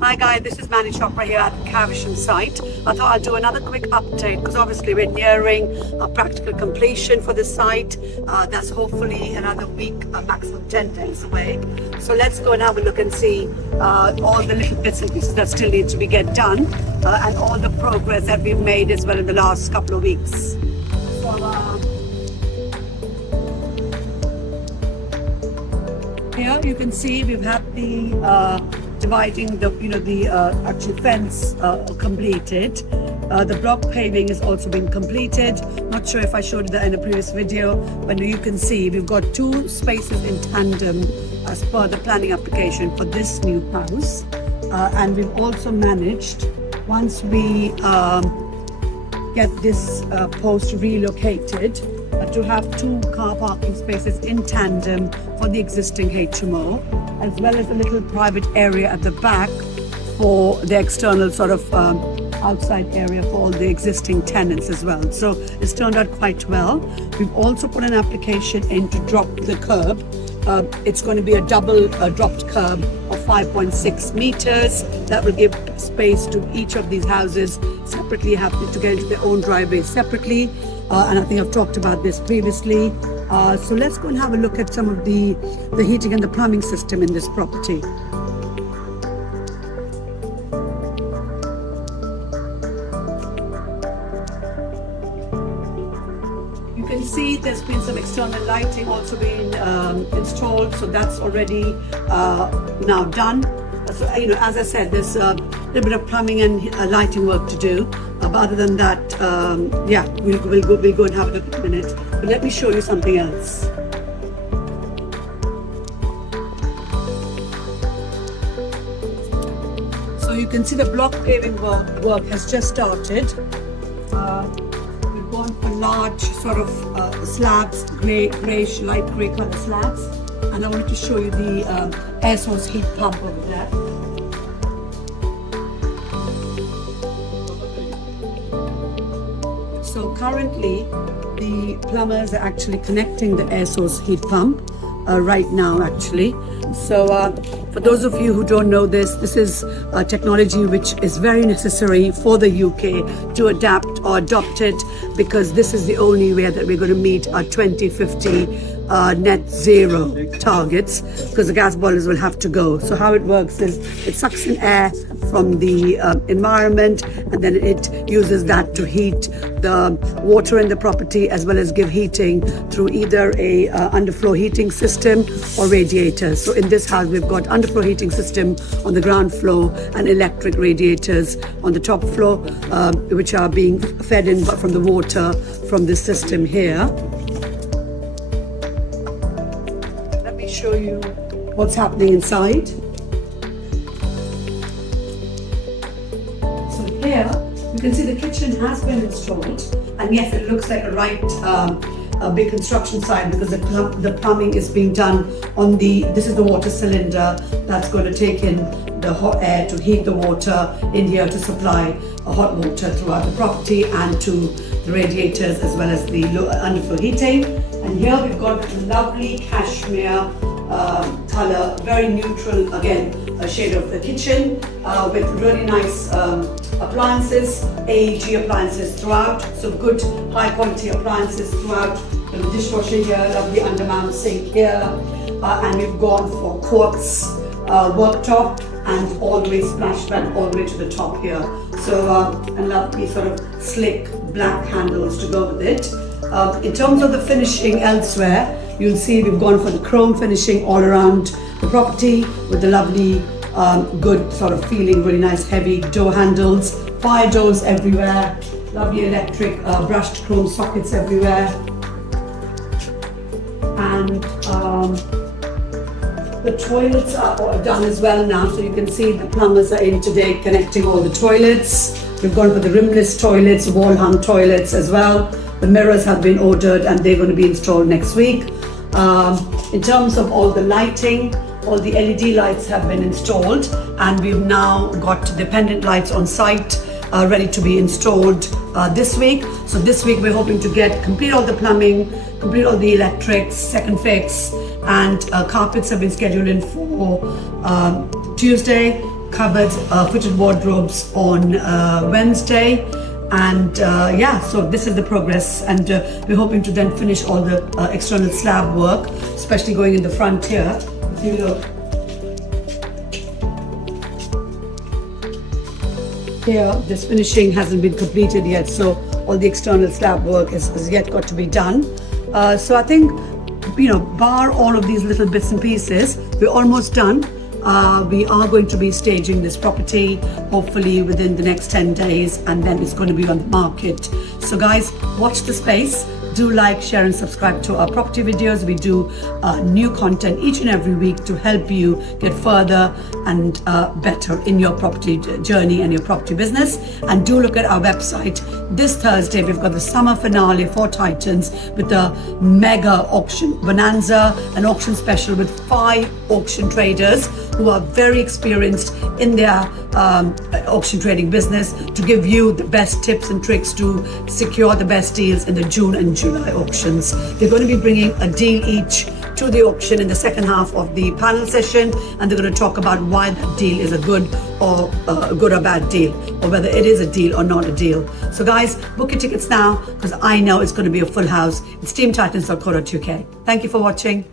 Hi guys, this is Manny Chopra here at the Caversham site. I thought I'd do another quick update because obviously we're nearing a practical completion for this site. That's hopefully another week, maximum 10 days away. So let's go and have a look and see all the little bits and pieces that still need to be get done and all the progress that we've made as well in the last couple of weeks. So, here you can see we've had the dividing the actual fence completed. The block paving has also been completed. Not sure if I showed you that in a previous video, but you can see we've got 2 spaces in tandem as per the planning application for this new house. And we've also managed, once we get this post relocated, to have 2 car parking spaces in tandem for the existing HMO, as well as a little private area at the back for the external sort of outside area for all the existing tenants as well. So it's turned out quite well. We've also put an application in to drop the curb. It's going to be a double dropped curb of 5.6 meters. That will give space to each of these houses separately, happy to get into their own driveways separately. And I think I've talked about this previously. So let's go and have a look at some of the heating and the plumbing system in this property. You can see there's been some external lighting also being installed, so that's already now done. So, as I said, there's a little bit of plumbing and lighting work to do. But other than that, we'll go and have a look in a minute. But let me show you something else. So you can see the block paving work has just started. We've gone for large sort of slabs, greyish, light grey colour slabs. And I wanted to show you the air source heat pump over there. So currently the plumbers are actually connecting the air source heat pump right now actually. So for those of you who don't know this is a technology which is very necessary for the UK to adapt or adopt it, because this is the only way that we're going to meet our 2050 net zero targets, because the gas boilers will have to go. So how it works is it sucks in air from the environment, and then it uses that to heat the water in the property as well as give heating through either a underfloor heating system or radiators. So in this house we've got underfloor heating system on the ground floor and electric radiators on the top floor, which are being fed in from the water from this system here. Let me show you what's happening inside. So here you can see the kitchen has been installed, and yes, it looks like a big construction site, because the plumbing is being done on this is the water cylinder that's going to take in the hot air to heat the water in here to supply hot water throughout the property and to the radiators as well as the underfloor heating. And here we've got a lovely cashmere color, very neutral again, a shade of the kitchen with really nice appliances, AEG appliances throughout, so good high quality appliances throughout. The dishwasher here, lovely undermount sink here, and we've gone for quartz worktop and all the way splash pad all the way to the top here. So and lovely sort of slick black handles to go with it. In terms of the finishing elsewhere, you'll see we've gone for the chrome finishing all around the property with the lovely good sort of feeling, really nice heavy door handles, fire doors everywhere, lovely electric brushed chrome sockets everywhere. And the toilets are done as well now, so you can see the plumbers are in today connecting all the toilets. We've gone for the rimless toilets, wall hung toilets as well. The mirrors have been ordered and they're going to be installed next week. In terms of all the lighting, all the LED lights have been installed, and we've now got the pendant lights on site ready to be installed this week. So this week we're hoping to complete all the plumbing, complete all the electrics, second fix, and carpets have been scheduled in for Tuesday, cupboards, fitted wardrobes on Wednesday. And yeah, so this is the progress, and we're hoping to then finish all the external slab work, especially going in the front here. If you look here, this finishing hasn't been completed yet, so all the external slab work is yet got to be done. So I think, you know, bar all of these little bits and pieces, we're almost done. We are going to be staging this property hopefully within the next 10 days, and then it's going to be on the market. So guys, watch the space. Do like, share and subscribe to our property videos. We do new content each and every week to help you get further and better in your property journey and your property business. And do look at our website. This Thursday we've got the summer finale for Titans with a mega auction bonanza, an auction special with 5 auction traders who are very experienced in their auction trading business to give you the best tips and tricks to secure the best deals in the June and July auctions. They're going to be bringing a deal each to the auction in the second half of the panel session, and they're going to talk about why that deal is a good or bad deal, or whether it is a deal or not a deal. So guys, book your tickets now, because I know it's going to be a full house. It's teamtitans.co.uk. Thank you for watching.